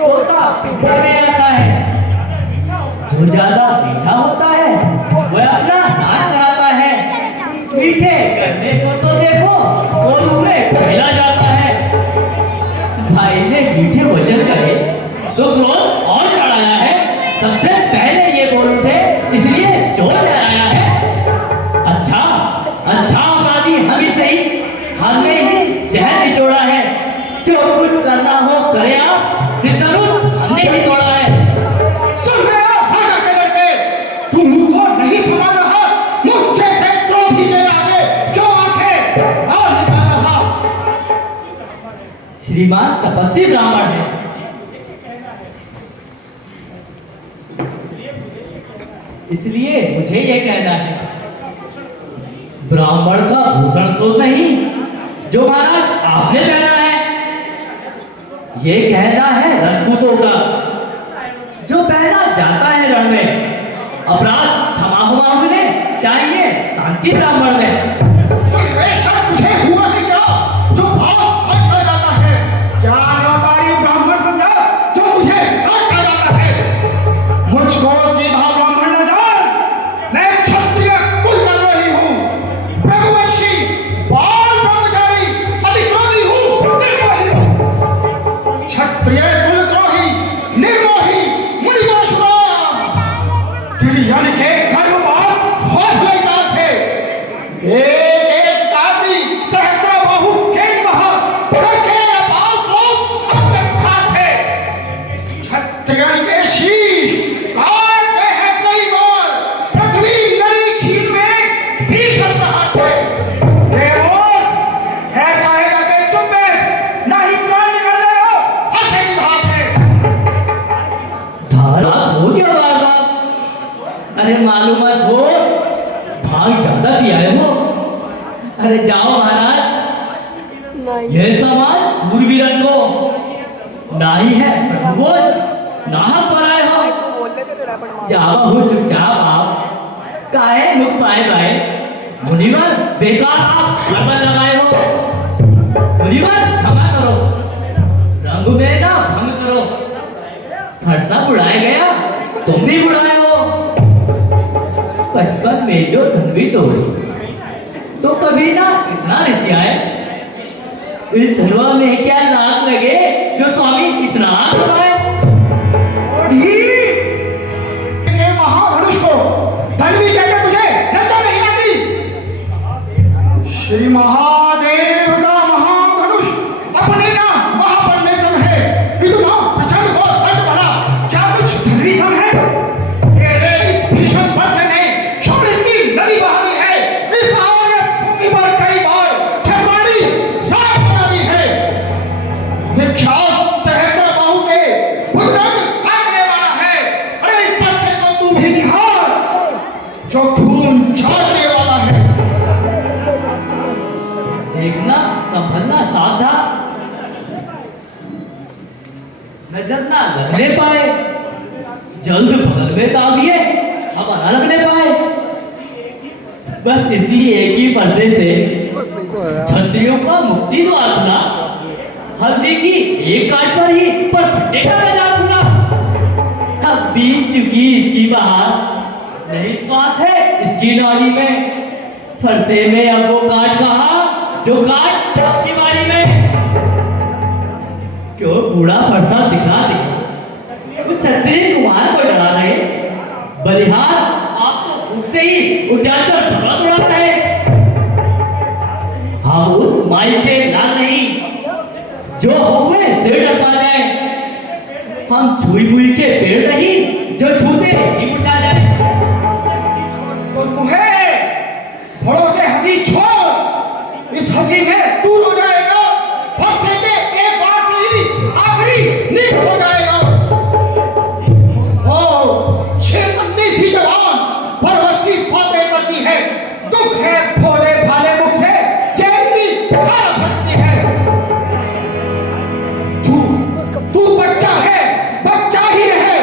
तोता पीने में आता है। जो ज्यादा मीठा होता है वह अपना नाश कराता है। मीठे करने को तो देखो गोलू में पहला जाता है। भाई ने मीठे वचन कहे तो क्रोध और चढ़ाया है। सबसे पहले ये बोल उठे इसलिए जोर लगाया है। अच्छा अच्छा अपराधी हम ही सही, हमने ही जहर निचोड़ा है। जो कुछ करना हो करे आप, सिर्फ धनुष हमने ही तोड़ा है। सुन रहे हो भागा के लड़के, तू मुंह को नहीं संभाल रहा। मुझे से क्रोधी के आगे क्यों आंखें और निकाल रहा। श्रीमान तपस्वी ब्राह्मण है। इसलिए मुझे ये कहना है, ब्राह्मण का भूषण तो नहीं जो महाराज आपने पहना है। ये कहना है राजपूतों का जो पहना जाता है रण में। अपराध क्षमा मांगने चाहिए शांति ब्राह्मण में। सुरेश्वर तुझे हुआ ही क्या जो भाव काटता जाता है। क्या नौकारी ब्राह्मण समझा जो मुझे काटता जाता है। मुझको सीधा ब्राह्मण न जान, मैं क्षत्रिय कुल का द्रोही हूँ। रघुवंशी बाल ब्रह्मचारी अधिक्रोधी हूँ, निर्मोही हूँ। क्षत्रिय कुल द्रोही निर्मोही मुनिमाशुरा तिर्यन के कर्मवान हौसले का से एक काटी सहस्त्र बाहु केन महा करके अपाल क्रोध अपने खास है। क्षत्रियन के शीश काटते हैं कई बार पृथ्वी नई छीन में भीषण प्रहार से। देवों है चाहेगा के चुप में नहीं प्राण निकल रहे हो हंसे निधार से। धारा हो गया बाबा। अरे मालूम हो भाग ज्यादा दिया है वो। अरे जाओ महाराज, यह समाज सूरवीरन को नाही है प्रभु नाहक पर आए हो। जाओ हो चुपचाप आप काहे मुख पाए पाए। मुनिवर बेकार आप लगन लगाए हो। मुनिवर क्षमा करो, रंग में ना भंग करो। फरसा बुढ़ाए गया तुम भी बुढ़ाए हो। बचपन में जो धनवी तोड़ी तो कभी ना इतना रिसियाए। इस धनवा में क्या नाक लगे जो स्वामी इतना आए। ये महाधनुष को धनवी कहकर तुझे लज्जा नहीं आती। श्री महादेव का महाधनुष अपने ना महापंडितम है। इतना प्रचंड को दर्द भरा क्या कुछ धनवी सम है। तेरे इस भीषण वर्षा ने शोभित की नदी बहानी है। इस आग ने भूमि पर कई बार छरवाड़ी राख बना दी है। विख्यात सहस्त्र बाहु के भुजंग काटने वाला है। अरे इस पर से तो तू भी निहार जो खून झाड़ने वाला है। देखना संभलना साधा, नजर ना लगने पाए। जल्द बगल में ताबिए हमारा लगने पाए। बस इसी एक ही पर्दे से क्षत्रियों का मुक्ति द्वार खुला। हल्दी की एक काट पर ही पर फटे का नजारा खुला। अब बीत चुकी इसकी बहार, नहीं श्वास है इसकी नाड़ी में। फरसे में अब वो काट कहा जो काट आपकी बारी में। क्यों बूढ़ा फरसा दिखा दे कुछ क्षत्रिय कुमार को डरा रहे। बलिहार आप तो भूख से ही उठाकर पर्वत उड़ाता है। हम उस माई के लाल नहीं जो हुए से डर पा जाए। हम छुई हुई के पेड़ नहीं जो छूते ही उठा जाए। तो तुम्हें भरोसे हंसी छोड़, इस हंसी में दूर हो जाएगा। फंसे के एक बार से ही आखिरी नींद हो जाएगा। ओ छेपन्नी सी जवान परवसी बातें करती है। दुख है भोले भाले मुख से जैसी धारा फटती है। तू बच्चा है, बच्चा ही रहे।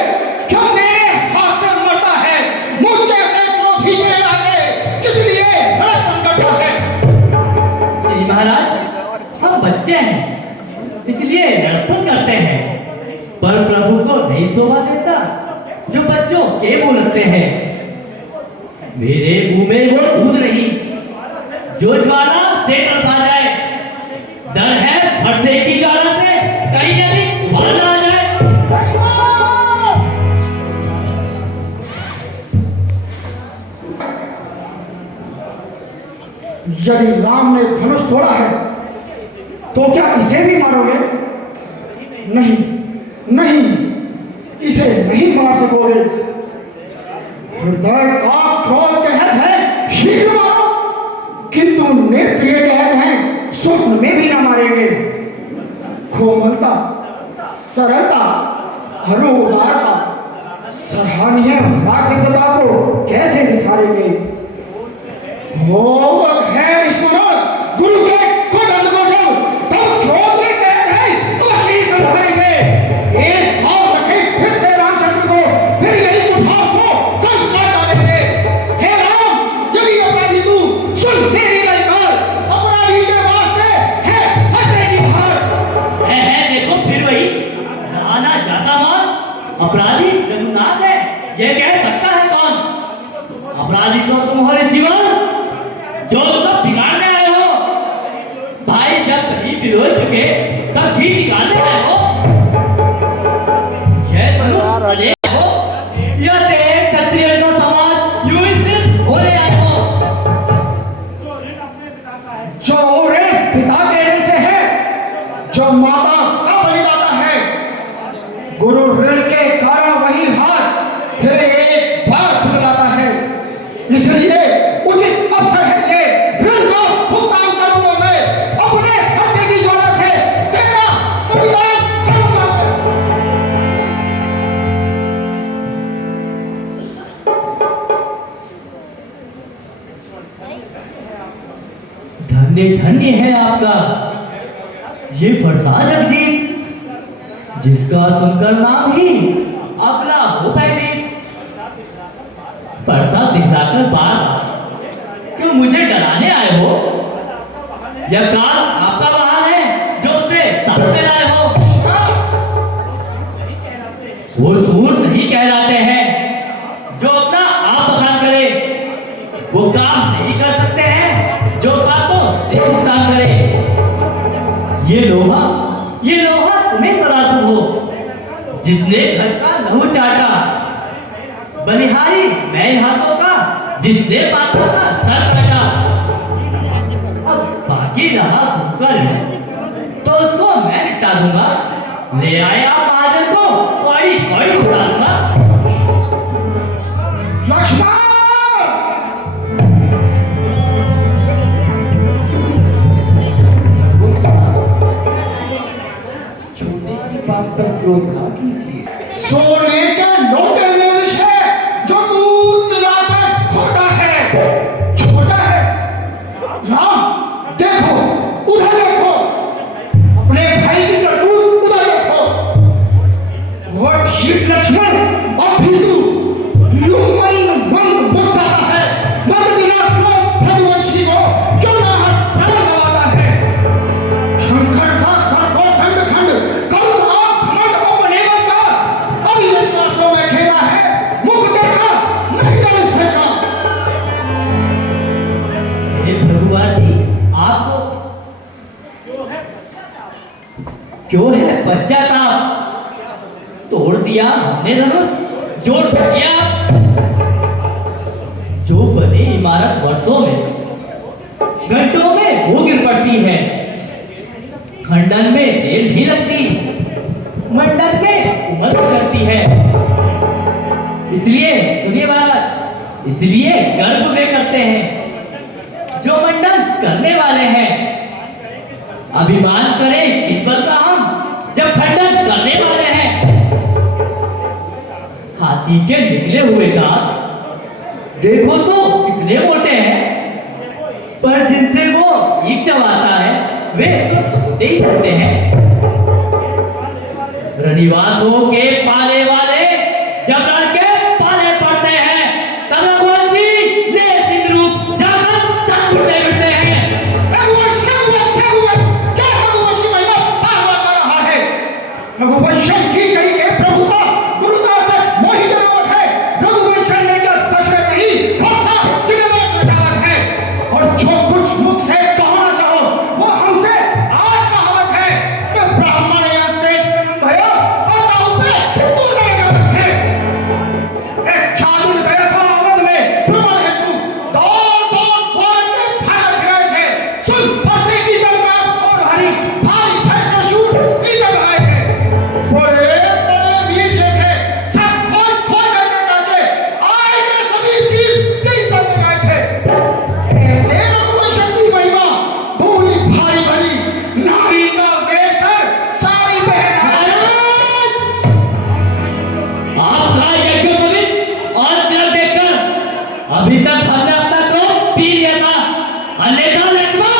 क्यों मेरे हाथ से मर प्रभु को नहीं शोभा देता जो बच्चों के मुंह लगते हैं। मेरे मुंह में वो दूध नहीं जो ज्वाला से तड़पा जाए। डर है भट्टे की ज्वाला से कहीं न कहीं उबाल ना आ जाए। यदि राम ने धनुष तोड़ा है तो क्या इसे भी मारोगे? नहीं नहीं, इसे नहीं मार सकोगे। हृदय का क्रोध कहत है शीघ्र मारो, किंतु नेत्र ये कहत हैं स्वप्न में भी ना मारेंगे। कोमलता, सरलता, हरोहारता, सराहनीय भाग्यता को कैसे विसारेंगे? हो है स्मरण गुरु के कोटन को जब तब क्रोध में कहते हैं तो शीश धरेंगे। एक भाव रखे फिर से रामचंद्र को, फिर यही कुठार सो कल काट डालेंगे। हे राम, यदि अपराधी तू सुन मेरी ललकार, अपराधी के वास्ते है हंसे की हार। है देखो फिर वही आना जाता मान। अपराधी रघुनाथ है ये कह सकता है कौन? अपराधी तो तुम्हारे जीवन जो सब बिगाड़ने आए हो। भाई जब कहीं बिलोई चुके तब भी बिगाड़ने आए हो। यह धनुष ले हो या तेरे क्षत्रिय का समाज यूं ही सिर्फ होने आए हो। जो ऋण पिता के ऋण से है, जो माता का बलिदाता है। गुरु ऋण के कारण वही हाथ फिर एक बार खुलाता है। इसलिए उचित अवसर है ये ऋण का भुगतान करूंगा मैं अपने हंसे की ज्वाला से तेरा बलिदान करूंगा मैं। धन्य धन्य है आपका ये फरसा जगदीप, जिसका सुनकर नाम ही अपना हो भयभीत। फरसा दिखलाकर बात क्यों मुझे डराने आए हो? यह काल आपका वाहन है जो उसे साथ में लाए हो। वो सूर नहीं कहलाते हैं जो अपना आप बखान करे। वो काम नहीं कर सकते हैं जो बातों से भुगतान करे। ये लोहा तुम्हें सरासर हो जिसने घर का लहू चाटा। बनिहारी मैं हाथों का जिसने बातों का सर काटा। अब बाकी रहा भूखल तो उसको मैं निपटा दूंगा। ले आए आप महाजन को कौड़ी कौड़ी उठा दूंगा। लक्ष्मण, छोटे की बात पर क्रोध ना कीजिए। सोने के लोटे में विष है जो दूध मिलाकर खोटा है, छोटा है। राम देखो, उधर देखो, अपने भाई की करतूत उधर देखो। वो ठीक लक्ष्मण और भीतू यूं मंद मुस्कुराता है। मंद बिना क्रोध भृगुवंशी को क्यों ना हाथ प्रबल दबाता है। शंकर का खड़को खंड खंड करुण और घमंड अपने मन का अभी विश्वासों में खेला है। मुख देखा नहीं डाल फेंका। हे भगवान जी, आपको क्यों है पश्चाताप? तोड़ दिया हमने धनुष, जोड़ दिया। जो बनी इमारत वर्षों में घंटों में वो गिर पड़ती है। खंडन में देर नहीं लगती, मंडन में उमर करती है। इसलिए सुनिए बात, इसलिए गर्व वे करते हैं जो मंडन करने वाले हैं। अभिमान करें किस बल का हम जब खंडन करने वाले हैं। हाथी के निकले हुए दांत देखो तो कितने मोटे हैं, पर जिनसे वो ईट चबाता है वे तो छोटे ही होते हैं। रनिवासों के पाले वाले जब रण के पाले पड़ते हैं तब रघुवंश जी ले सिंह रूप जाकर सब उठे बिठते हैं। रघुवंश क्या रघुवंश की महिमा बार बार कर रहा है। रघुवंश की कही के प्रभु अभी तक हमने अपना क्रोध पी लिया था। अन्यथा लक्ष्मण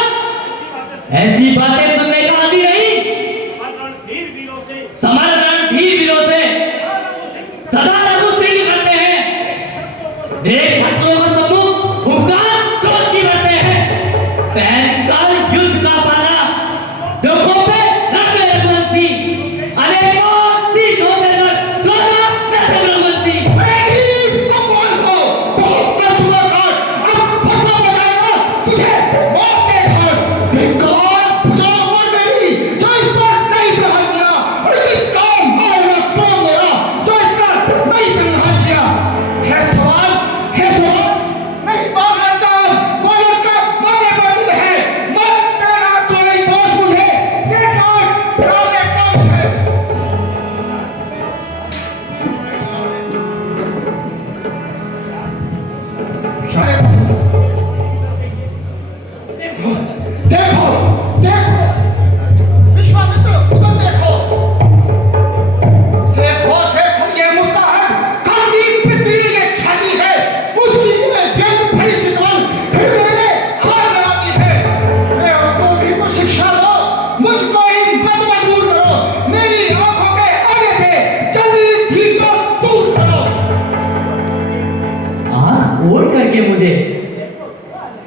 ऐसी बातें सुनने का आदि नहीं। समर रणधीर वीरों से सदा रघु सिंह करते हैं। देख शत्रुओं का सम्मुख हुंकार क्रोध की करते हैं। भयंकर युद्ध का पाला दुखों पे रख ले रघुवंशी। अनेकों तीस होते तक क्रोध में रघुवंशी।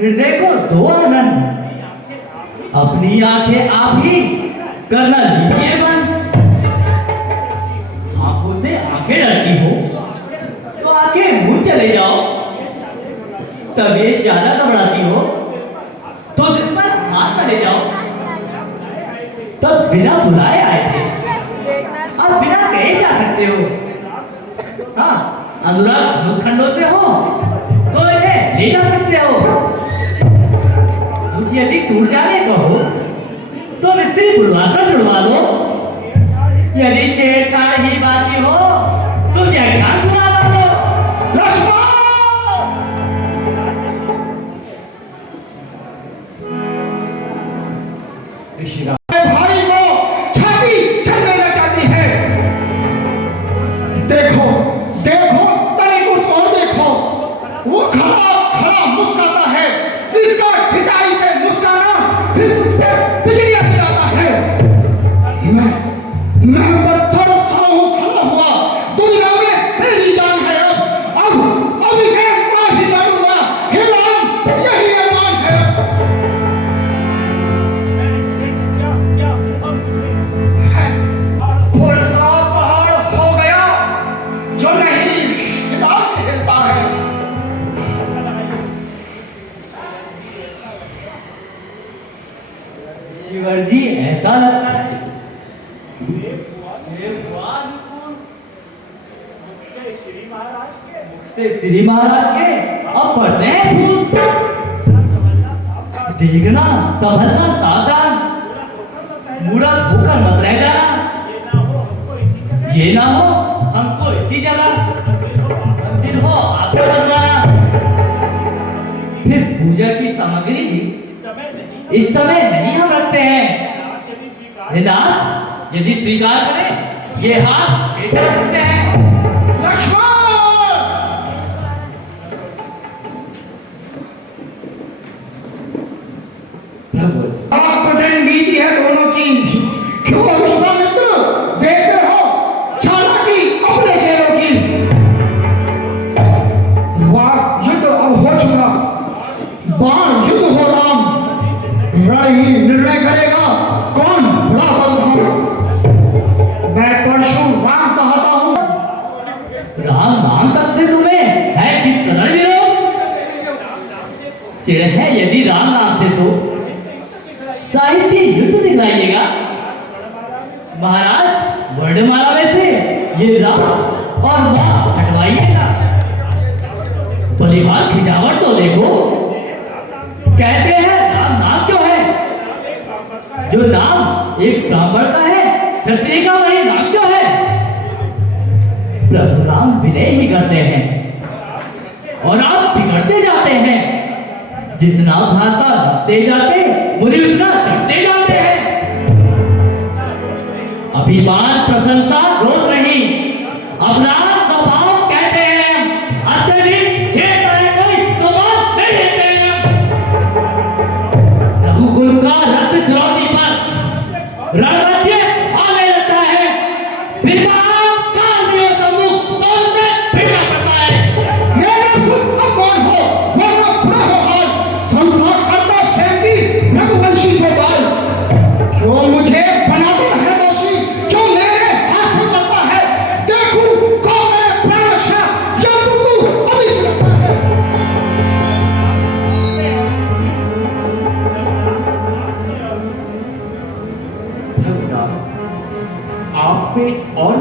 हृदय को दो आनंद, अपनी आंखें आप ही करना लीजिए बंद। आंखों से आंखें डरती हो तो आंखें मुंह चले जाओ। तबीयत ज्यादा घबराती हो तो दिल पर हाथ ले जाओ। तब बिना बुलाए आए थे, अब बिना कहे जा सकते हो। हाँ, अनुराग मुस्खंडों से हो तो इन्हें ले जा सकते हो। यदि टूट जाने को हो तो मिस्त्री बुलवाकर जुड़वा लो। यदि छेड़छाड़ ही बाकी हो तो व्याख्यान सुना दो। भाई को छाती ठंडे लग जाती है। देखो देखो तनिक उसको देखो, वो खड़ा खड़ा मुस्कुराता है। इसका ठिठाई से मुस्कुराना फिर मुझ पे बिजलियां गिराता है। मैं पत्थर सा हूं खड़ा हुआ, दुनिया में मेरी जान है। अब इसे मार ही डालूंगा। हे राम, यही अरमान है। थोड़ा पहाड़ हो गया जो नहीं हिलता है। शिवर जी, ऐसा लगता है से श्री महाराज के अब पढ़ते हैं भूत। देखना संभलना सावधान, मूर्ख होकर मत रह जाना। ये ना हो हमको इसी जगह मंदिर हो आपको बनवाना। फिर पूजा की सामग्री इस समय नहीं हम रखते हैं। नाथ यदि स्वीकार करें ये हाथ भेज सकते हैं। आपको दिन बीती है दोनों की। क्यों विश्वामित्र देखते हो चालाकी अपने चेहरों की। वाह, युद्ध अब हो चुका, बाण युद्ध हो राम। रण ही निर्णय करेगा कौन बड़ा बलवान। मैं परशुराम कहता हूँ। राम नाम तक से तुम्हें है किस कदर विरोध। सिर है यदि राम नाम से तो साहित्य युद्ध दिखलाइएगा। महाराज वर्णमाला में से ये राम और मां हटवाइएगा। बलिहार खिजावट तो देखो। कहते हैं राम नाम क्यों है। जो नाम एक ब्राह्मण का है क्षत्रिय का, वही नाम क्यों है। प्रभु राम विनय ही करते हैं और आप बिगड़ते जाते हैं। जितना भ्राता रखते जाते मुनि उतना चढ़ते जाते हैं। अभिमान प्रशंसा रोज नहीं, अपना स्वभाव कहते हैं। अत्यधिक छेद है कोई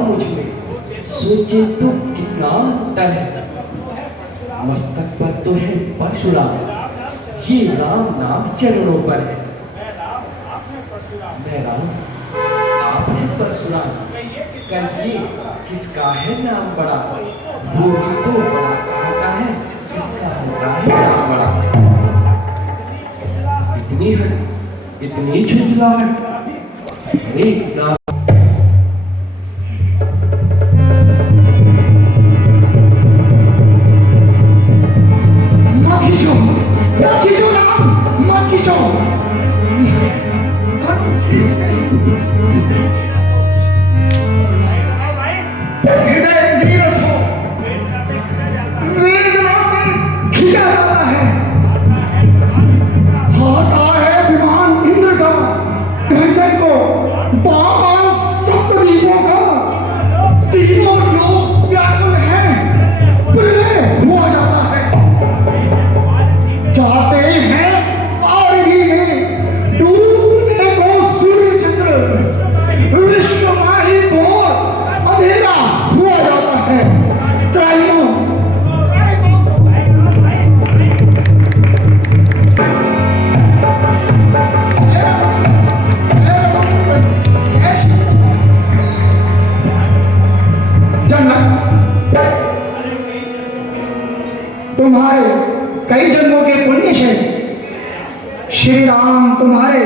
मुझ में सोचे तो कितना अंतर है। मस्तक पर तो है परशुराम, ये राम नाम चरणों पर है। मैं राम, आप हैं परशुराम, कहिए किसका है नाम बड़ा? वो भी तो बड़ा कहता है, किसका होता है नाम बड़ा? इतनी हट, इतनी झुंझलाहट, अरे नाम मत खींचो, मत खींचो नाम, मत खींचो। धर्म खींच नहीं, हृदय नीरस हो, वेदना से खींचा जाता है। आता है विमान इंद्र का, भंजन को बाबा सप्तद्वीपों का, तीनों लोग व्याकुल हैं, प्रलय हुआ जाता है। जाते हैं आरगी में डूबने को सूर्य चंद्र, विश्वमाही घोर अंधेरा हुआ जाता है। त्राहियों तुम्हारे कई जन्मों के पुण्य से श्री राम तुम्हारे